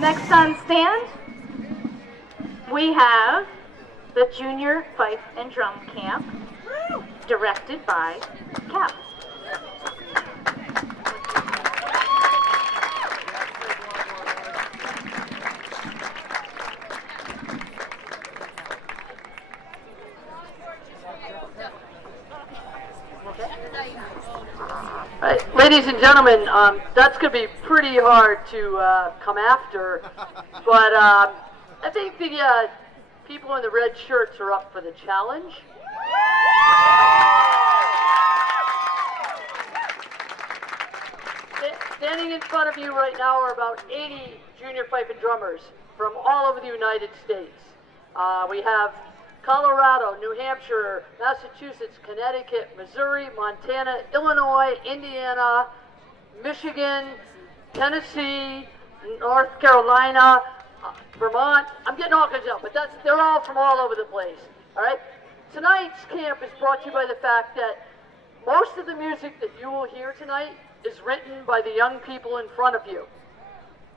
Next on stand, we have the Junior Fife and Drum Camp, directed by Cap. Right. Ladies and gentlemen, that's going to be pretty hard to come after, but I think the people in the red shirts are up for the challenge. Standing in front of you right now are about 80 junior fife and drummers from all over the United States. We have Colorado, New Hampshire, Massachusetts, Connecticut, Missouri, Montana, Illinois, Indiana, Michigan, Tennessee, North Carolina, Vermont. I'm getting all kinds of, but they're all from all over the place. All right. Tonight's camp is brought to you by the fact that most of the music that you will hear tonight is written by the young people in front of you.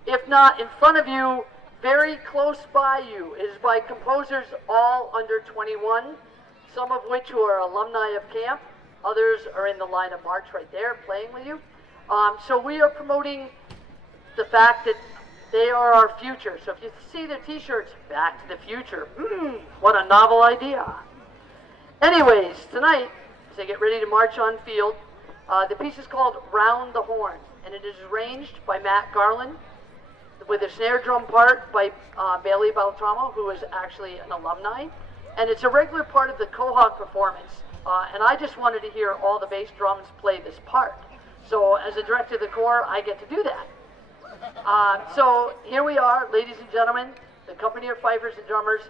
If not in front of you, very close by you is by composers all under 21, some of which who are alumni of camp. Others are in the line of march right there playing with you. So we are promoting the fact that they are our future. So if you see their t-shirts, Back to the Future, what a novel idea. Anyways, tonight, as they get ready to march on field, the piece is called Round the Horn, and it is arranged by Matt Garland, with a snare drum part by Bailey Baltramo, who is actually an alumni. And it's a regular part of the Quahog performance. And I just wanted to hear all the bass drums play this part. So as a director of the corps, I get to do that. So here we are, ladies and gentlemen, the Company of Fifers and Drummers,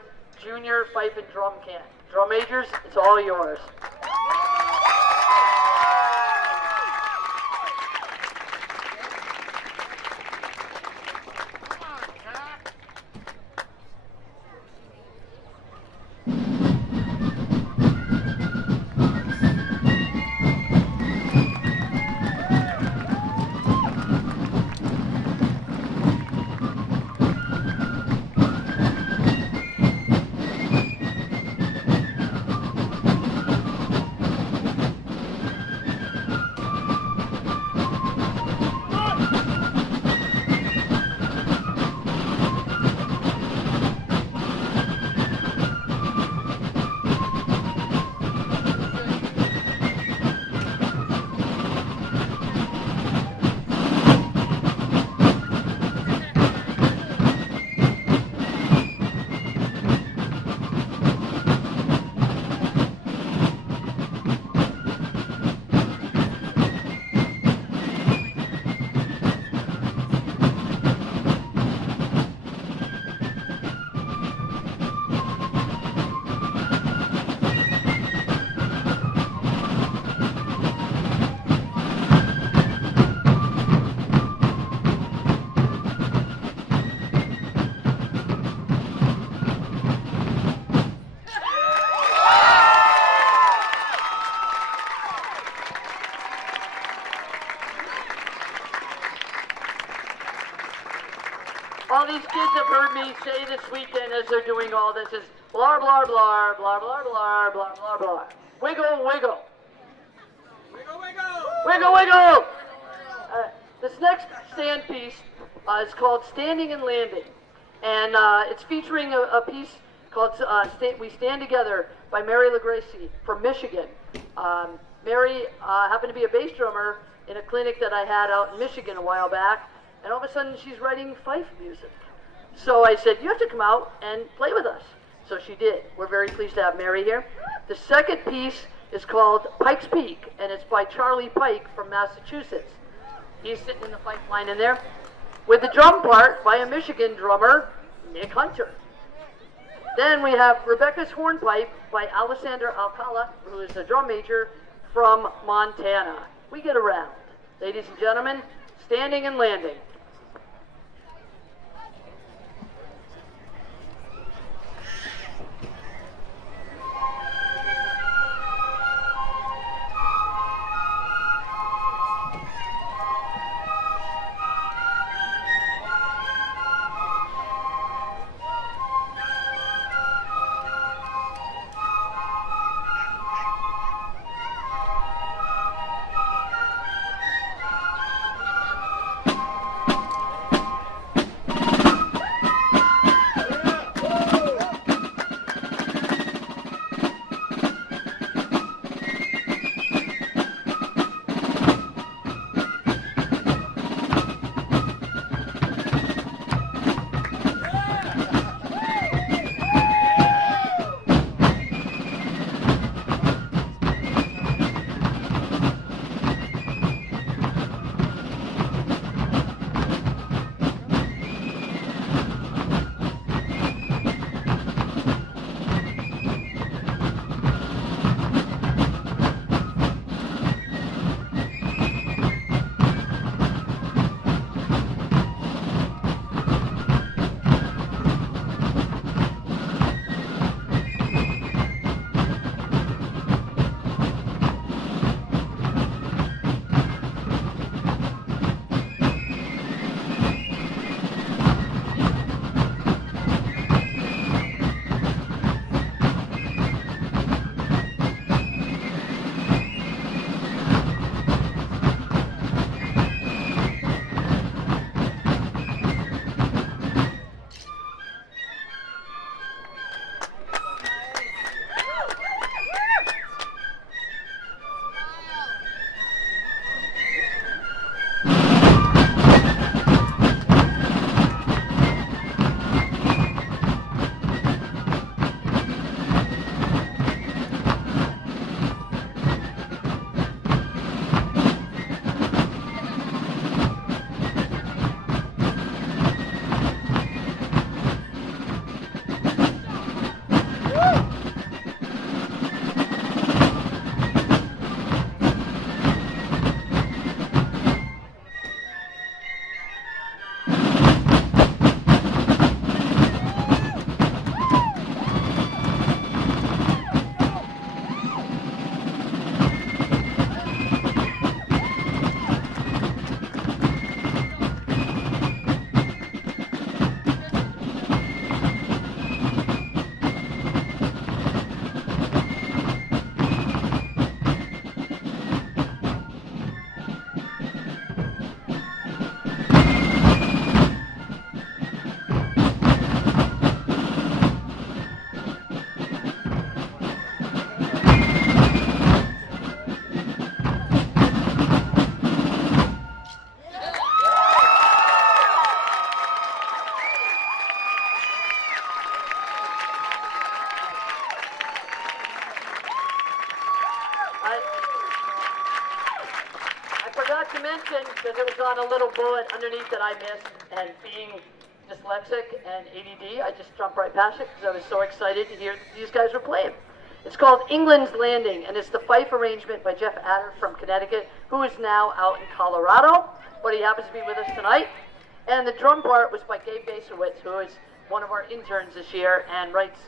Junior Fife and Drum Camp. Drum majors, it's all yours. All these kids have heard me say this weekend as they're doing all this is blah, blah, blah, blah, blah, blah, blah, blah, blah. Wiggle, wiggle. Wiggle, wiggle. Wiggle, wiggle. This next stand piece is called Standing and Landing. And it's featuring a piece called We Stand Together by Mary LaGracie from Michigan. Mary happened to be a bass drummer in a clinic that I had out in Michigan a while back. And all of a sudden, she's writing fife music. So I said, you have to come out and play with us. So she did. We're very pleased to have Mary here. The second piece is called Pike's Peak, and it's by Charlie Pike from Massachusetts. He's sitting in the fife line in there. With the drum part by a Michigan drummer, Nick Hunter. Then we have Rebecca's Hornpipe by Alessandra Alcala, who is a drum major from Montana. We get around. Ladies and gentlemen, Standing and Landing. mention, because it was on a little bullet underneath that I missed, and being dyslexic and ADD, I just jumped right past it because I was so excited to hear that these guys were playing. It's called England's Landing, and it's the Fife arrangement by Jeff Adder from Connecticut, who is now out in Colorado, but he happens to be with us tonight. And the drum part was by Gabe Basowitz, who is one of our interns this year and writes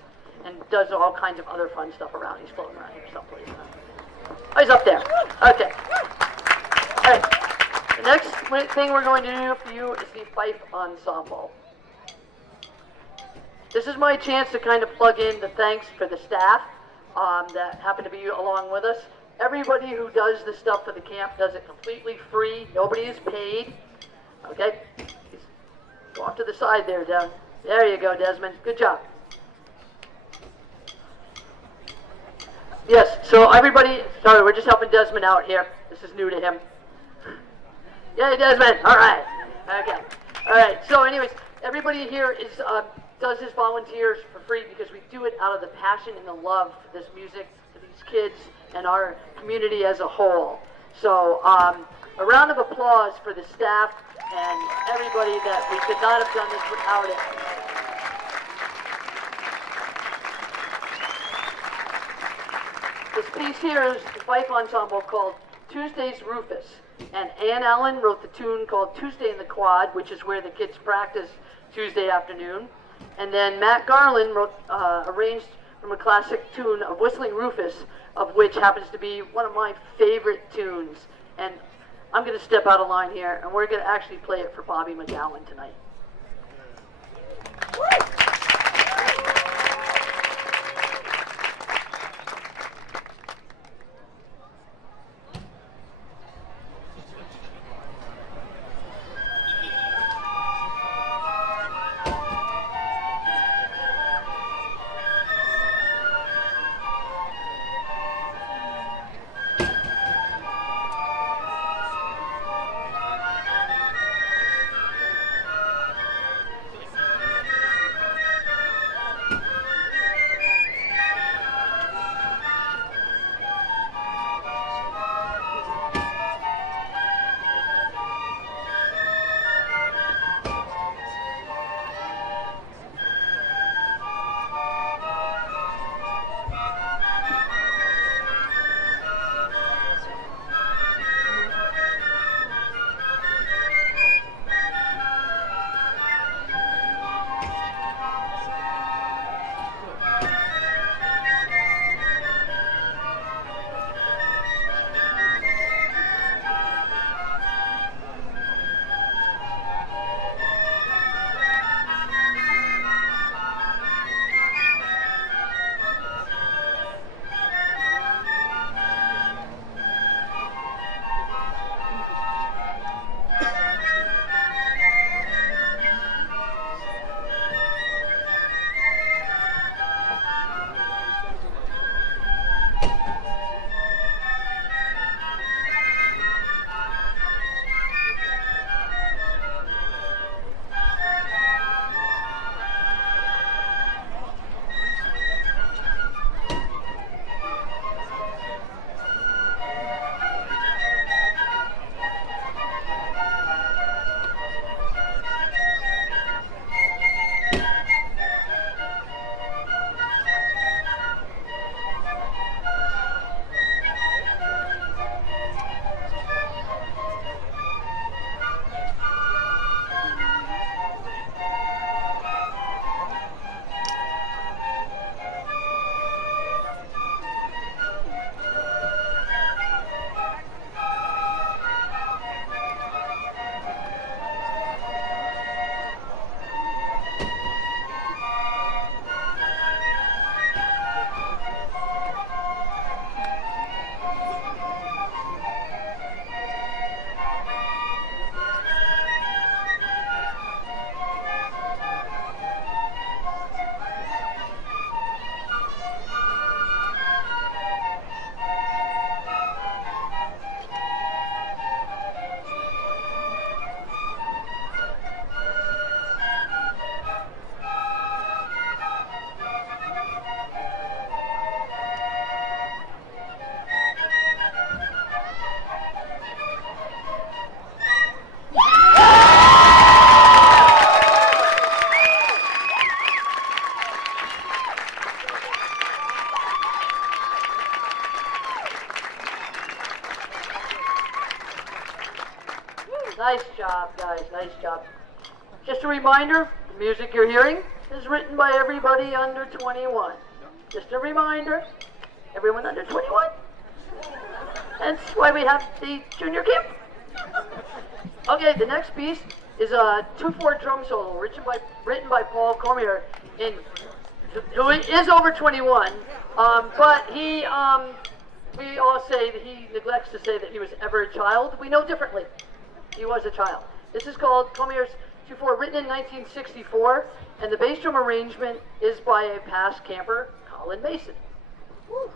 and does all kinds of other fun stuff around. He's floating around here someplace. Oh, he's up there. Okay. All right. The next thing we're going to do for you is the Fife Ensemble. This is my chance to kind of plug in the thanks for the staff that happen to be along with us. Everybody who does this stuff for the camp does it completely free. Nobody is paid. Okay? Go off to the side there, Desmond. There you go, Desmond. Good job. Yes, so everybody, sorry, we're just helping Desmond out here. This is new to him. Yay, Desmond. All right. Okay. All right. So anyways, everybody here is does his volunteers for free because we do it out of the passion and the love for this music, for these kids, and our community as a whole. So a round of applause for the staff and everybody that we could not have done this without it. This piece here is the Fife Ensemble called Tuesday's Rufus. And Ann Allen wrote the tune called Tuesday in the Quad, which is where the kids practice Tuesday afternoon. And then Matt Garland wrote, arranged from a classic tune of Whistling Rufus, of which happens to be one of my favorite tunes. And I'm going to step out of line here, and we're going to actually play it for Bobby McGowan tonight. job, guys. Nice job. Just a reminder, the music you're hearing is written by everybody under 21. Just a reminder, everyone under 21. That's why we have the junior camp. Okay, the next piece is a 2/4 drum solo written by Paul Cormier, who is over 21, but he, we all say that he neglects to say that he was ever a child. We know differently. He was a child. This is called Cormier's 2/4, written in 1964, and the bass drum arrangement is by a past camper, Colin Mason. Woo.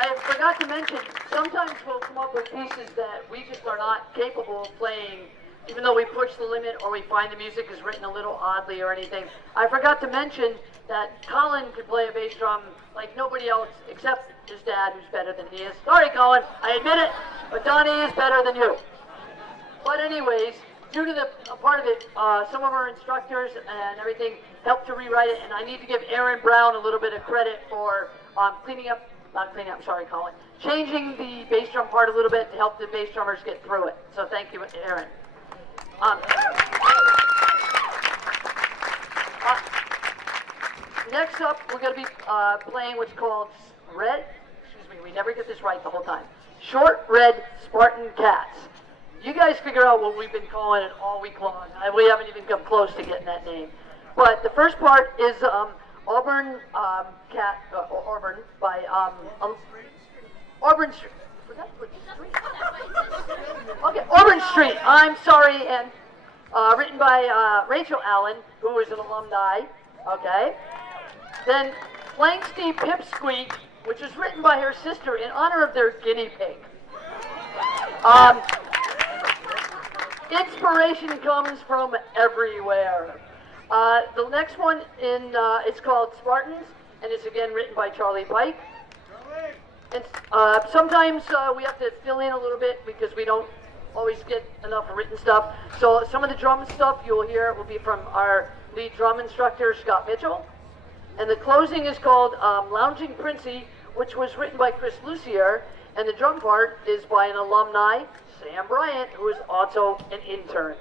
I forgot to mention, sometimes we'll come up with pieces that we just are not capable of playing, even though we push the limit or we find the music is written a little oddly or anything. I forgot to mention that Colin could play a bass drum like nobody else except his dad, who's better than he is. Sorry, Colin, I admit it, but Donnie is better than you. But anyways, due to the part of it, some of our instructors and everything helped to rewrite it, and I need to give Aaron Brown a little bit of credit for changing the bass drum part a little bit to help the bass drummers get through it. So thank you, Aaron. Next up, we're going to be playing what's called we never get this right the whole time. Short Red Spartan Cats. You guys figure out what we've been calling it all week long. We haven't even come close to getting that name. But the first part is Auburn by Auburn Street. Okay, Auburn Street. I'm sorry, and written by Rachel Allen, who is an alumni. Okay. Then Flanksty Pipsqueak, which is written by her sister in honor of their guinea pig. Inspiration comes from everywhere. The next one it's called Spartans, and it's again written by Charlie Pike. And sometimes we have to fill in a little bit because we don't always get enough written stuff. So some of the drum stuff you'll hear will be from our lead drum instructor, Scott Mitchell. And the closing is called Lounging Princey, which was written by Chris Lucier, and the drum part is by an alumni, Sam Bryant, who is also an intern.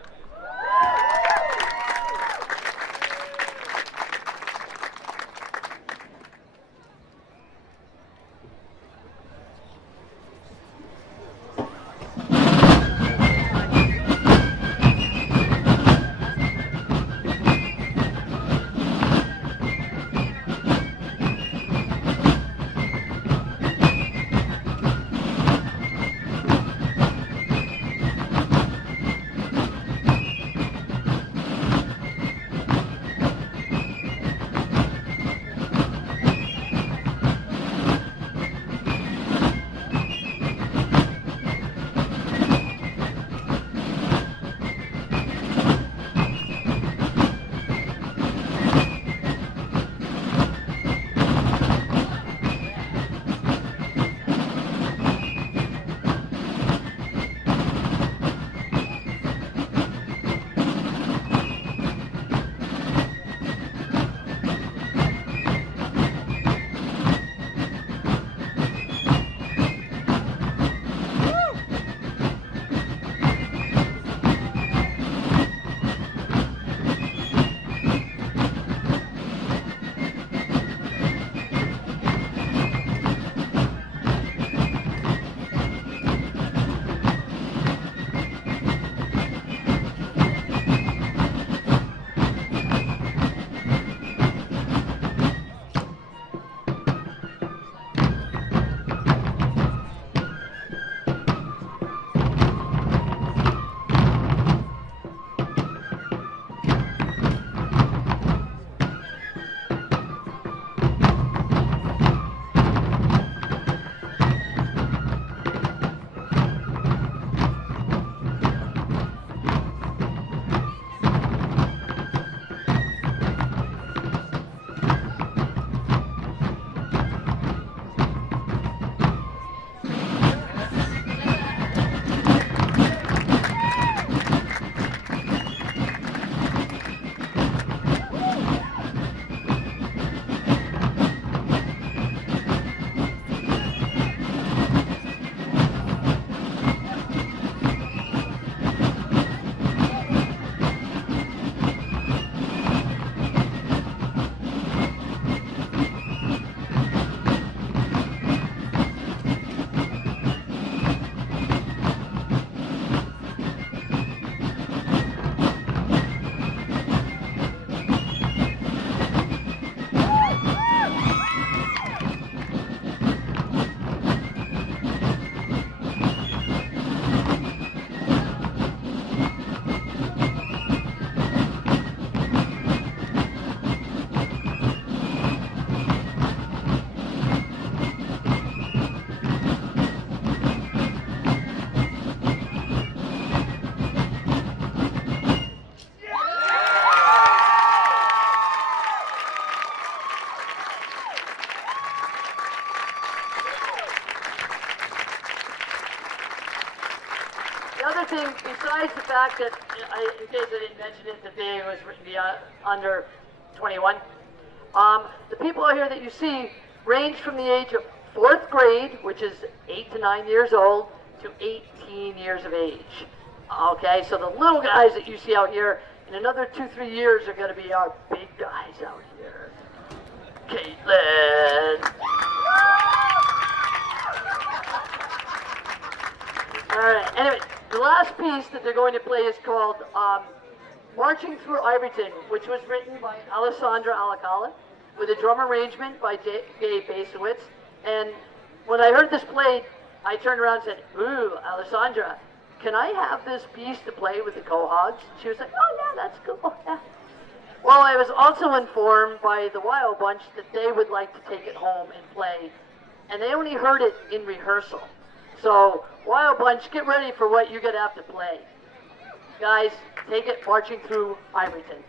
thing, besides the fact that, in case I didn't mention it, that they was written beyond, under 21, the people out here that you see range from the age of 4th grade, which is 8 to 9 years old, to 18 years of age. Okay, so the little guys that you see out here, in another 2-3 years, are going to be our big guys out here. Caitlin! Alright, anyway, the last piece that they're going to play is called Marching Through Ivyton, which was written by Alessandra Alacala, with a drum arrangement by Gabe Basowitz. And when I heard this played, I turned around and said, "Ooh, Alessandra, can I have this piece to play with the Quahogs?" She was like, "Oh yeah, that's cool, yeah." Well, I was also informed by the Wild Bunch that they would like to take it home and play, and they only heard it in rehearsal. So, Wild Bunch, get ready for what you're going to have to play. Guys, take it Marching Through Ivyton.